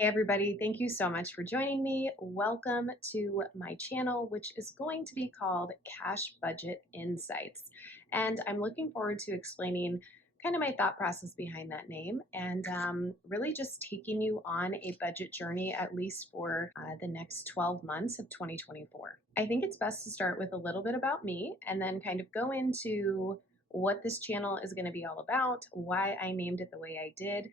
Hey everybody, thank you so much for joining me. Welcome to my channel, which is going to be called Cash Budget Insights. And I'm looking forward to explaining kind of my thought process behind that name and really just taking you on a budget journey, at least for the next 12 months of 2024. I think it's best to start with a little bit about me and then kind of go into what this channel is going to be all about, why I named it the way I did.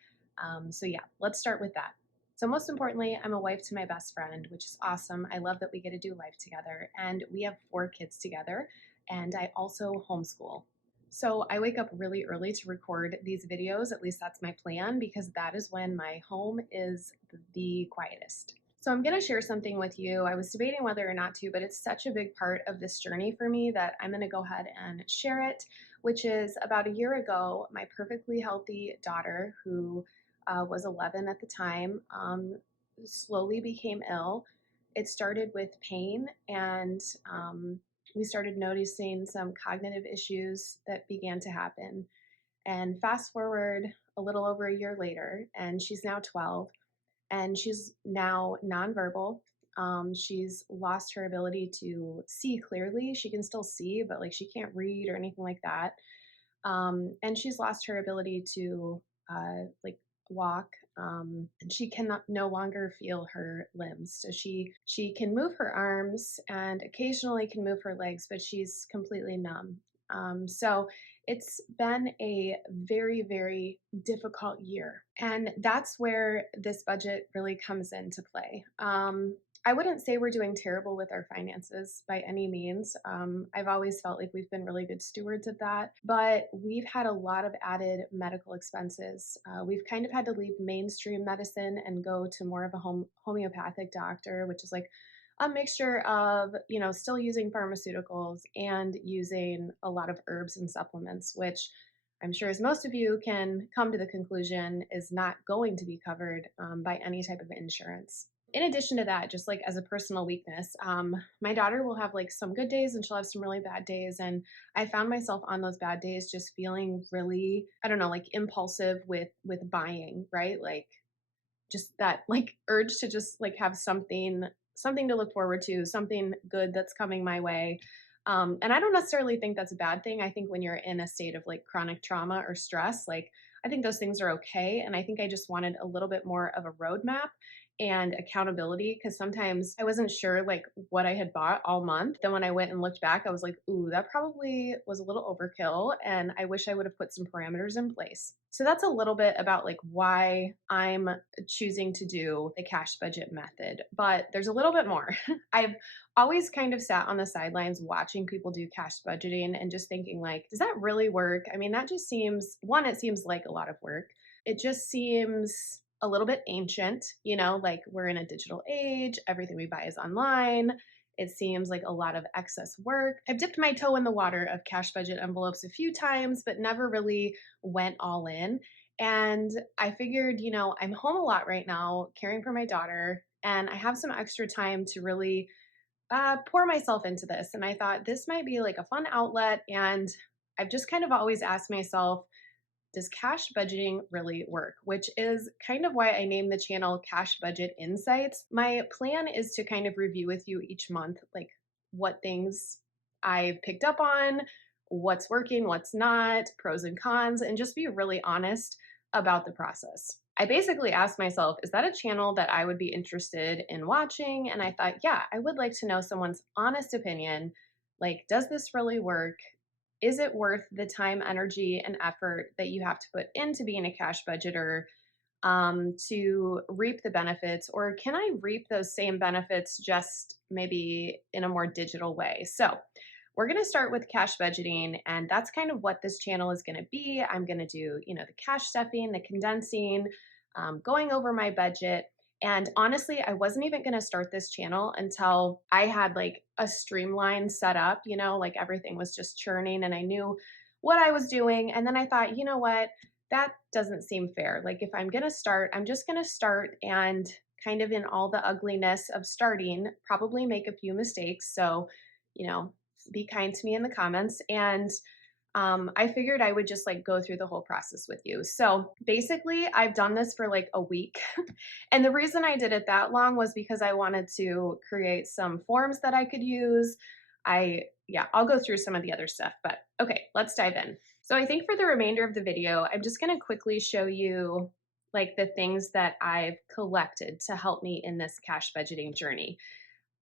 So yeah, let's start with that. So most importantly, I'm a wife to my best friend, which is awesome. I love that we get to do life together, and we have 4 kids together, and I also homeschool. So I wake up really early to record these videos. At least that's my plan, because that is when my home is the quietest. So I'm going to share something with you. I was debating whether or not to, but it's such a big part of this journey for me that I'm going to go ahead and share it, which is about a year ago, my perfectly healthy daughter, who was 11 at the time, slowly became ill. It started with pain, and we started noticing some cognitive issues that began to happen. And fast forward a little over a year later, and she's now 12, and she's now nonverbal. She's lost her ability to see clearly. She can still see, but like she can't read or anything like that. And she's lost her ability to like walk, and she cannot no longer feel her limbs. So she can move her arms and occasionally can move her legs, but she's completely numb. So it's been a very, very difficult year. And that's where this budget really comes into play. I wouldn't say we're doing terrible with our finances by any means. I've always felt like we've been really good stewards of that, but we've had a lot of added medical expenses. We've kind of had to leave mainstream medicine and go to more of a homeopathic doctor, which is like a mixture of, still using pharmaceuticals and using a lot of herbs and supplements, which I'm sure, as most of you can come to the conclusion, is not going to be covered by any type of insurance. In addition to that, just like as a personal weakness, my daughter will have like some good days and she'll have some really bad days. And I found myself on those bad days just feeling really, I don't know, like impulsive with buying, right? Like just that like urge to just like have something to look forward to, something good that's coming my way. And I don't necessarily think that's a bad thing. I think when you're in a state of like chronic trauma or stress, like I think those things are okay. And I think I just wanted a little bit more of a roadmap and accountability, because sometimes I wasn't sure like what I had bought all month. Then when I went and looked back, I was like, ooh, that probably was a little overkill. And I wish I would have put some parameters in place. So that's a little bit about like why I'm choosing to do the cash budget method. But there's a little bit more. I've always kind of sat on the sidelines watching people do cash budgeting and just thinking like, does that really work? I mean, that just seems, one, it seems like a lot of work. It just seems a little bit ancient, like we're in a digital age, everything we buy is online. It seems like a lot of excess work. I've dipped my toe in the water of cash budget envelopes a few times, but never really went all in. And I figured, I'm home a lot right now caring for my daughter, and I have some extra time to really pour myself into this. And I thought this might be like a fun outlet. And I've just kind of always asked myself, does cash budgeting really work? Which is kind of why I named the channel Cash Budget Insights. My plan is to kind of review with you each month, like what things I've picked up on, what's working, what's not, pros and cons, and just be really honest about the process. I basically asked myself, is that a channel that I would be interested in watching? And I thought, yeah, I would like to know someone's honest opinion. Like, does this really work? Is it worth the time, energy, and effort that you have to put into being a cash budgeter to reap the benefits? Or can I reap those same benefits just maybe in a more digital way? So, we're going to start with cash budgeting, and that's kind of what this channel is going to be. I'm going to do, the cash stuffing, the condensing, going over my budget. And honestly, I wasn't even going to start this channel until I had like a streamline set up, like everything was just churning and I knew what I was doing. And then I thought, you know what? That doesn't seem fair. Like if I'm going to start, I'm just going to start and kind of in all the ugliness of starting, probably make a few mistakes. So, you know, be kind to me in the comments. And I figured I would just like go through the whole process with you. So basically, I've done this for like a week. And the reason I did it that long was because I wanted to create some forms that I could use. Yeah, I'll go through some of the other stuff, but okay, let's dive in. So I think for the remainder of the video, I'm just going to quickly show you like the things that I've collected to help me in this cash budgeting journey.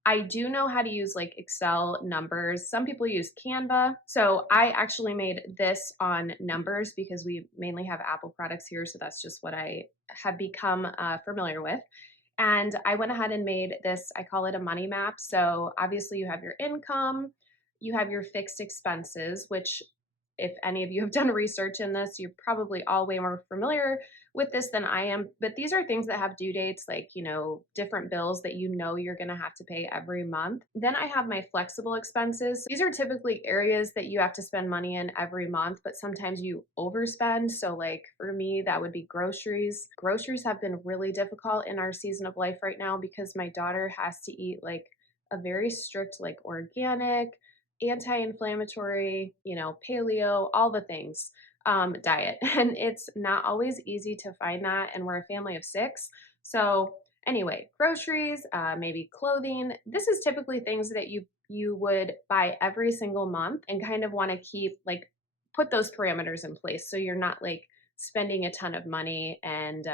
I do know how to use like Excel numbers. Some people use Canva. So I actually made this on numbers because we mainly have Apple products here. So that's just what I have become familiar with. And I went ahead and made this, I call it a money map. So obviously you have your income, you have your fixed expenses, which if any of you have done research in this, you're probably all way more familiar with this than I am. But these are things that have due dates, like, different bills that you're going to have to pay every month. Then I have my flexible expenses. These are typically areas that you have to spend money in every month, but sometimes you overspend. So, like for me, that would be groceries. Groceries have been really difficult in our season of life right now because my daughter has to eat like a very strict, like organic, anti-inflammatory, paleo, all the things diet. And it's not always easy to find that. And we're a family of six. So anyway, groceries, maybe clothing. This is typically things that you would buy every single month and kind of want to keep like put those parameters in place so you're not like spending a ton of money and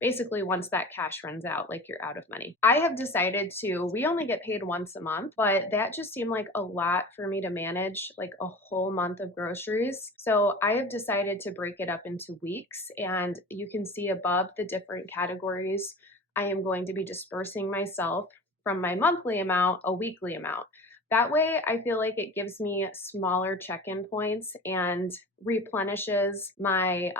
basically once that cash runs out, like you're out of money. I have decided we only get paid once a month, but that just seemed like a lot for me to manage like a whole month of groceries. So I have decided to break it up into weeks, and you can see above the different categories, I am going to be dispersing myself from my monthly amount, a weekly amount. That way, I feel like it gives me smaller check-in points and replenishes my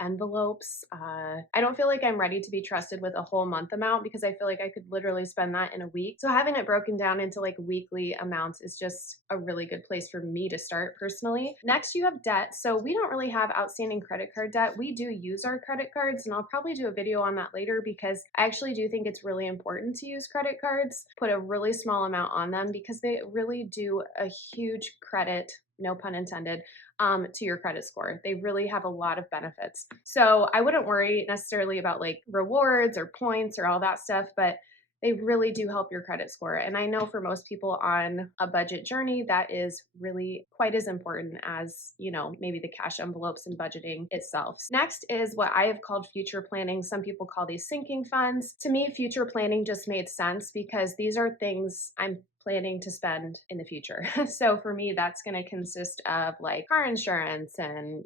envelopes. I don't feel like I'm ready to be trusted with a whole month amount because I feel like I could literally spend that in a week. So having it broken down into like weekly amounts is just a really good place for me to start personally. Next, you have debt. So we don't really have outstanding credit card debt. We do use our credit cards, and I'll probably do a video on that later because I actually do think it's really important to use credit cards. Put a really small amount on them because they really do a huge credit, no pun intended, to your credit score. They really have a lot of benefits. So I wouldn't worry necessarily about like rewards or points or all that stuff, but they really do help your credit score. And I know for most people on a budget journey, that is really quite as important as, maybe the cash envelopes and budgeting itself. Next is what I have called future planning. Some people call these sinking funds. To me, future planning just made sense because these are things I'm planning to spend in the future. So for me, that's going to consist of like car insurance and,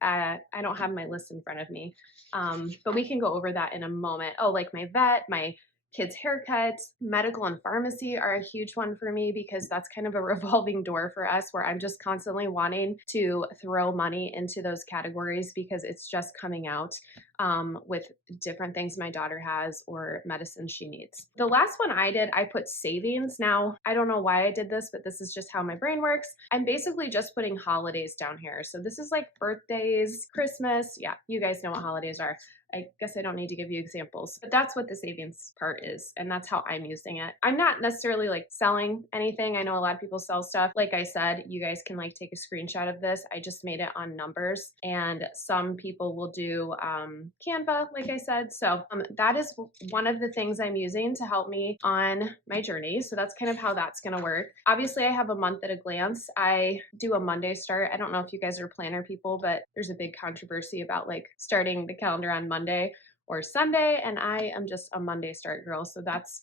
I don't have my list in front of me, but we can go over that in a moment. Oh, like my vet, my kids' haircuts, medical and pharmacy are a huge one for me because that's kind of a revolving door for us where I'm just constantly wanting to throw money into those categories because it's just coming out with different things my daughter has or medicine she needs. The last one I did, I put savings. Now, I don't know why I did this, but this is just how my brain works. I'm basically just putting holidays down here. So this is like birthdays, Christmas. Yeah, you guys know what holidays are. I guess I don't need to give you examples, but that's what the savings part is. And that's how I'm using it. I'm not necessarily like selling anything. I know a lot of people sell stuff. Like I said, you guys can like take a screenshot of this. I just made it on numbers, and some people will do Canva, like I said. So that is one of the things I'm using to help me on my journey. So that's kind of how that's going to work. Obviously, I have a month at a glance. I do a Monday start. I don't know if you guys are planner people, but there's a big controversy about like starting the calendar on Monday or Sunday, and I am just a Monday start girl. So that's,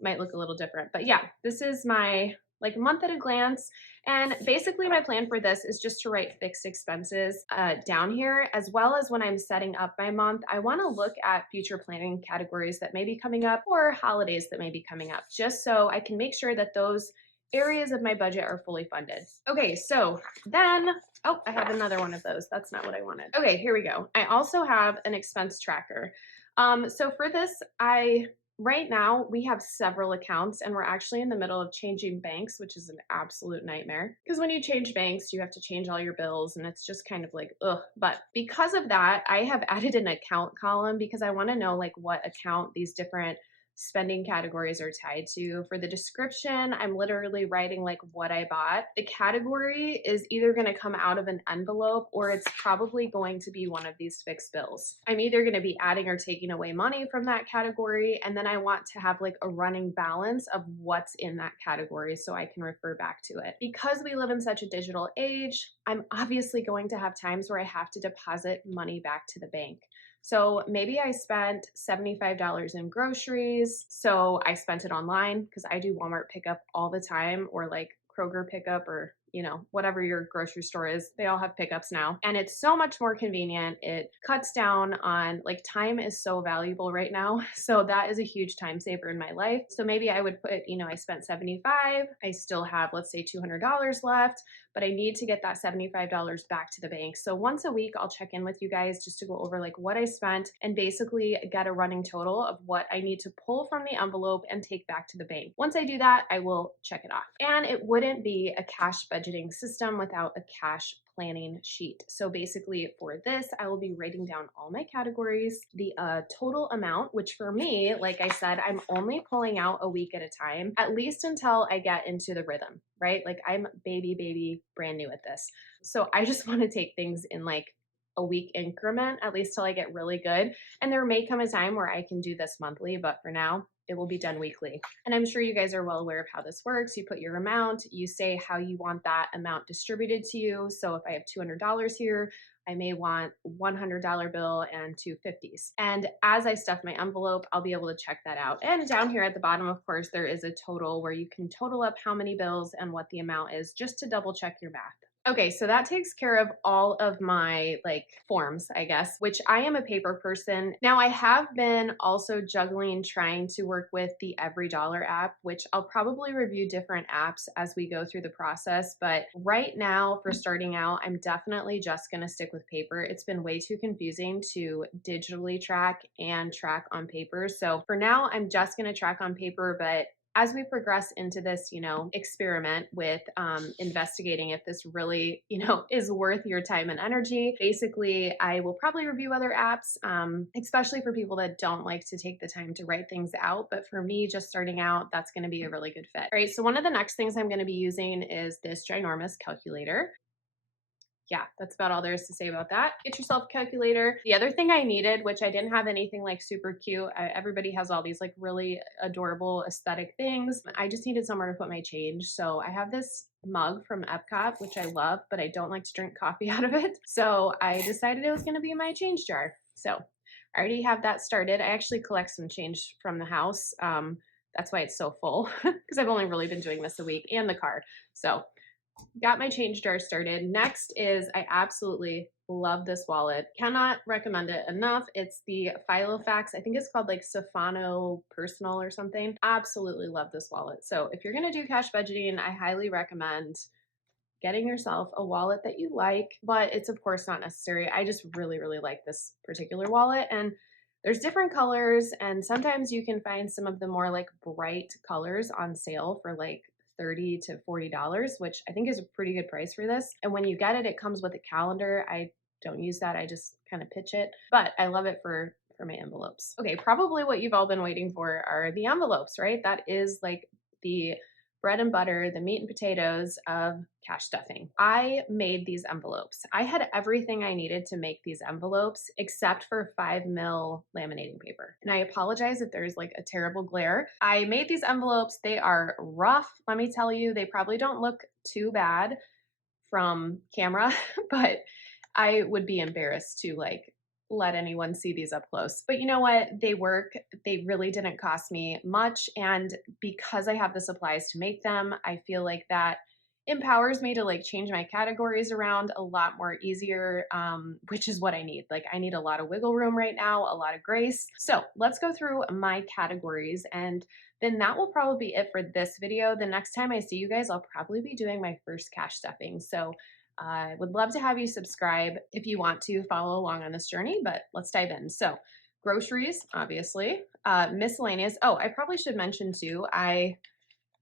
might look a little different. But yeah, this is my like month at a glance. And basically my plan for this is just to write fixed expenses down here, as well as when I'm setting up my month, I want to look at future planning categories that may be coming up or holidays that may be coming up, just so I can make sure that those areas of my budget are fully funded. Okay, so then, oh, I have another one of those. That's not what I wanted. Okay, here we go. I also have an expense tracker. So for this, right now we have several accounts, and we're actually in the middle of changing banks, which is an absolute nightmare. Because when you change banks, you have to change all your bills, and it's just kind of like, ugh. But because of that, I have added an account column because I want to know like what account these different spending categories are tied to. For the description, I'm literally writing like what I bought. The category is either going to come out of an envelope or it's probably going to be one of these fixed bills. I'm either going to be adding or taking away money from that category, and then I want to have like a running balance of what's in that category so I can refer back to it. Because we live in such a digital age, I'm obviously going to have times where I have to deposit money back to the bank. So maybe I spent $75 in groceries. So I spent it online because I do Walmart pickup all the time, or like Kroger pickup, or whatever your grocery store is. They all have pickups now. And it's so much more convenient. It cuts down on, like, time is so valuable right now. So that is a huge time saver in my life. So maybe I would put, I spent 75, I still have, let's say, $200 left, but I need to get that $75 back to the bank. So once a week, I'll check in with you guys just to go over like what I spent and basically get a running total of what I need to pull from the envelope and take back to the bank. Once I do that, I will check it off. And it wouldn't be a cash budgeting system without a cash planning sheet. So basically for this, I will be writing down all my categories, the total amount, which for me, like I said, I'm only pulling out a week at a time, at least until I get into the rhythm, right? Like I'm baby, brand new at this. So I just want to take things in like a week increment, at least till I get really good. And there may come a time where I can do this monthly, but for now, it will be done weekly. And I'm sure you guys are well aware of how this works. You put your amount, you say how you want that amount distributed to you. So if I have $200 here, I may want $100 bill and two 50s. And as I stuff my envelope, I'll be able to check that out. And down here at the bottom, of course, there is a total where you can total up how many bills and what the amount is, just to double check your math. Okay, so that takes care of all of my like forms, I guess, which I am a paper person. Now I have been also juggling trying to work with the EveryDollar app, which I'll probably review different apps as we go through the process. But right now for starting out, I'm definitely just gonna stick with paper. It's been way too confusing to digitally track and track on paper. So for now, I'm just gonna track on paper, but as we progress into this, experiment with investigating if this really, is worth your time and energy, basically, I will probably review other apps, especially for people that don't like to take the time to write things out. But for me, just starting out, that's going to be a really good fit. All right, so one of the next things I'm going to be using is this ginormous calculator. Yeah, that's about all there is to say about that. Get yourself a calculator. The other thing I needed, which I didn't have anything like super cute. Everybody has all these like really adorable aesthetic things. I just needed somewhere to put my change. So I have this mug from Epcot, which I love, but I don't like to drink coffee out of it. So I decided it was going to be my change jar. So I already have that started. I actually collect some change from the house. That's why it's so full, because I've only really been doing this a week, and the car. So got my change jar started. Next is, I absolutely love this wallet. Cannot recommend it enough. It's the Filofax. I think it's called like Stefano Personal or something. Absolutely love this wallet. So if you're going to do cash budgeting, I highly recommend getting yourself a wallet that you like, but it's of course not necessary. I just really like this particular wallet, and there's different colors, and sometimes you can find some of the more like bright colors on sale for like $30 to $40, which I think is a pretty good price for this. And when you get it, it comes with a calendar. I don't use that. I just kind of pitch it, but I love it for my envelopes. Okay, probably what you've all been waiting for are the envelopes, right? That is like the bread and butter, the meat and potatoes of cash stuffing. I made these envelopes. I had everything I needed to make these envelopes except for 5mm laminating paper. And I apologize if there's like a terrible glare. I made these envelopes. They are rough. Let me tell you, they probably don't look too bad from camera, but I would be embarrassed to like let anyone see these up close. But you know what? They work. They really didn't cost me much. And because I have the supplies to make them, I feel like that empowers me to like change my categories around a lot more easier, which is what I need. Like I need a lot of wiggle room right now, a lot of grace. So let's go through my categories, and then that will probably be it for this video. The next time I see you guys, I'll probably be doing my first cash stuffing. So I would love to have you subscribe if you want to follow along on this journey, but let's dive in. So groceries, obviously, miscellaneous. Oh, I probably should mention too, I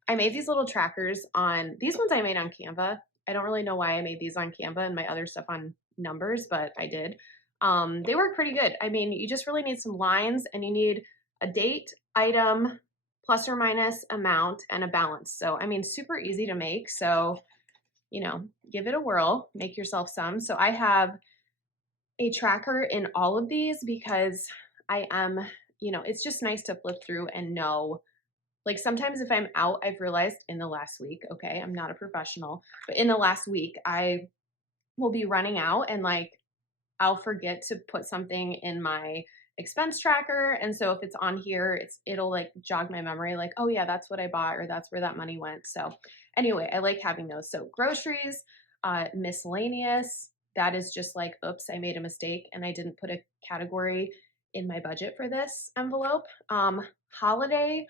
made these little trackers on, these ones I made on Canva. I don't really know why I made these on Canva and my other stuff on Numbers, but I did. They work pretty good. I mean, you just really need some lines and you need a date. item, plus or minus amount, and a balance. So, I mean, super easy to make. So, give it a whirl, make yourself some. So I have a tracker in all of these because I am, it's just nice to flip through and know. Like sometimes if I'm out, I've realized in the last week, okay, I'm not a professional, but in the last week, I will be running out and like I'll forget to put something in my expense tracker. And so if it's on here, it'll like jog my memory, like, oh yeah, that's what I bought or that's where that money went. So anyway, I like having those. So groceries, miscellaneous, that is just like, oops, I made a mistake and I didn't put a category in my budget for this envelope. Holiday,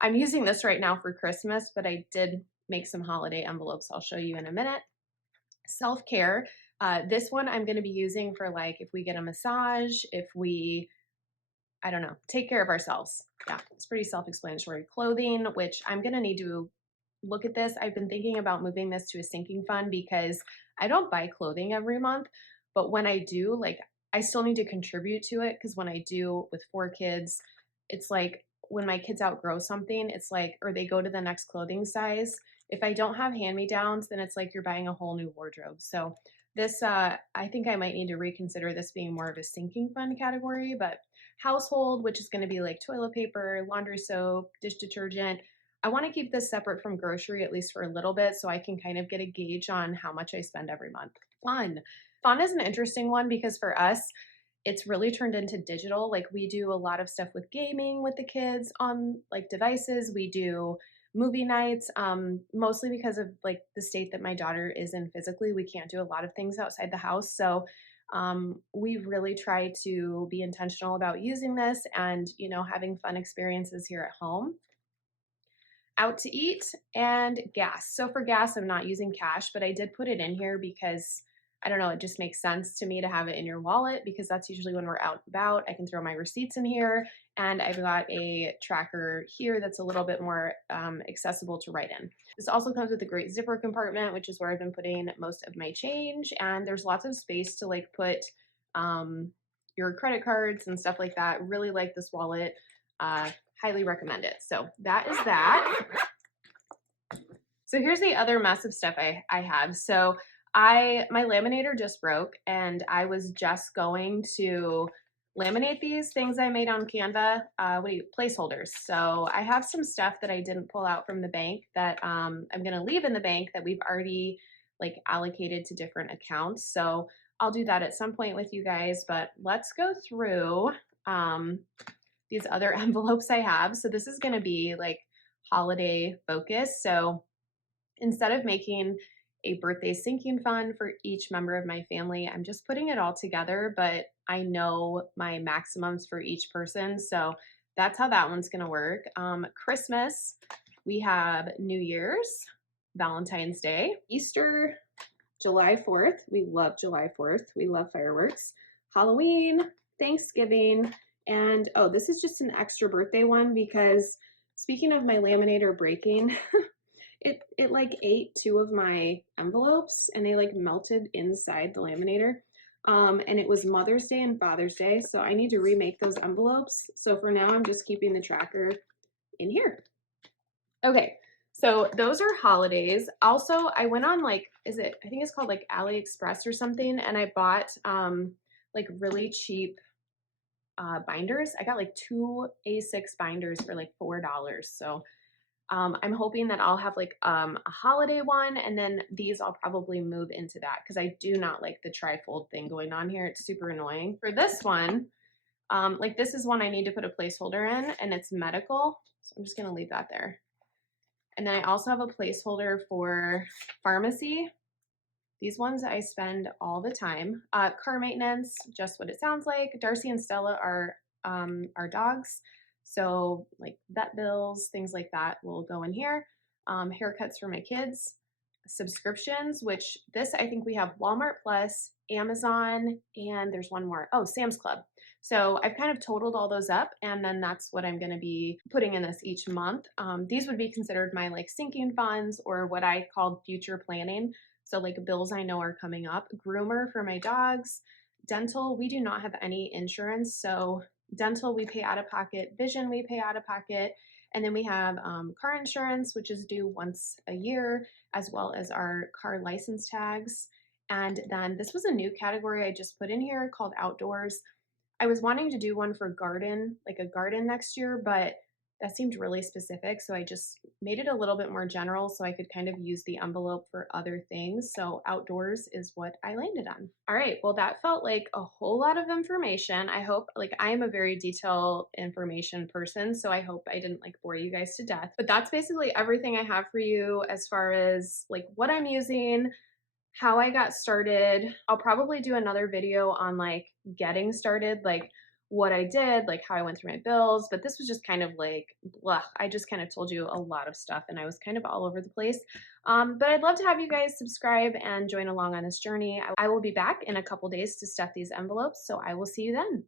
I'm using this right now for Christmas, but I did make some holiday envelopes. I'll show you in a minute. Self-care. This one I'm going to be using for like if we get a massage, if we, I don't know, take care of ourselves. Yeah, it's pretty self-explanatory. Clothing, which I'm going to need to look at this. I've been thinking about moving this to a sinking fund because I don't buy clothing every month, but when I do, like I still need to contribute to it because when I do with 4 kids, it's like when my kids outgrow something, it's like, or they go to the next clothing size. If I don't have hand-me-downs, then it's like you're buying a whole new wardrobe. So this, I think I might need to reconsider this being more of a sinking fund category, but household, which is going to be like toilet paper, laundry soap, dish detergent. I want to keep this separate from grocery at least for a little bit so I can kind of get a gauge on how much I spend every month. Fun. Fun is an interesting one because for us, it's really turned into digital. Like we do a lot of stuff with gaming with the kids on like devices. We do movie nights, mostly because of like the state that my daughter is in physically. We can't do a lot of things outside the house. So we really try to be intentional about using this and, having fun experiences here at home. Out to eat and gas. So for gas, I'm not using cash, but I did put it in here because I don't know, it just makes sense to me to have it in your wallet because that's usually when we're out and about. I can throw my receipts in here and I've got a tracker here that's a little bit more accessible to write in. This also comes with a great zipper compartment, which is where I've been putting most of my change. And there's lots of space to like put your credit cards and stuff like that. Really like this wallet. Highly recommend it. So that is that. So here's the other mess of stuff I have. So my laminator just broke and I was just going to laminate these things I made on Canva, placeholders. So I have some stuff that I didn't pull out from the bank that I'm going to leave in the bank that we've already like allocated to different accounts. So I'll do that at some point with you guys, but let's go through these other envelopes I have. So this is going to be like holiday focus. So instead of making a birthday sinking fund for each member of my family, I'm just putting it all together, but I know my maximums for each person. So that's how that one's going to work. Christmas, we have New Year's, Valentine's Day, Easter, July 4th. We love July 4th. We love fireworks. Halloween, Thanksgiving, and oh, this is just an extra birthday one because speaking of my laminator breaking, it like ate 2 of my envelopes and they like melted inside the laminator. And it was Mother's Day and Father's Day, so I need to remake those envelopes. So for now, I'm just keeping the tracker in here. Okay, so those are holidays. Also, I went on like, I think it's called like AliExpress or something, and I bought like really cheap binders. I got like 2 A6 binders for like $4. So I'm hoping that I'll have like a holiday one, and then these I'll probably move into that because I do not like the trifold thing going on here. It's super annoying. For this one, like this is one I need to put a placeholder in, and it's medical. So I'm just gonna leave that there. And then I also have a placeholder for pharmacy. These ones I spend all the time. Car maintenance, just what it sounds like. Darcy and Stella are our dogs. So like vet bills, things like that will go in here. Haircuts for my kids. Subscriptions, which this I think we have Walmart Plus, Amazon, and there's one more. Oh, Sam's Club. So I've kind of totaled all those up, and then that's what I'm going to be putting in this each month. These would be considered my like sinking funds or what I called future planning. So like bills I know are coming up. Groomer for my dogs. Dental, we do not have any insurance, so dental we pay out of pocket, vision we pay out of pocket, and then we have car insurance, which is due once a year, as well as our car license tags. And then this was a new category I just put in here called outdoors. I was wanting to do one for garden, like a garden next year, but that seemed really specific. So I just made it a little bit more general so I could kind of use the envelope for other things. So outdoors is what I landed on. All right. Well, that felt like a whole lot of information. I hope, like, I am a very detailed information person. So I hope I didn't like bore you guys to death. But that's basically everything I have for you as far as like what I'm using, how I got started. I'll probably do another video on like getting started, like what I did, like how I went through my bills, but this was just kind of like, blah. I just kind of told you a lot of stuff and I was kind of all over the place. But I'd love to have you guys subscribe and join along on this journey. I will be back in a couple days to stuff these envelopes, so I will see you then.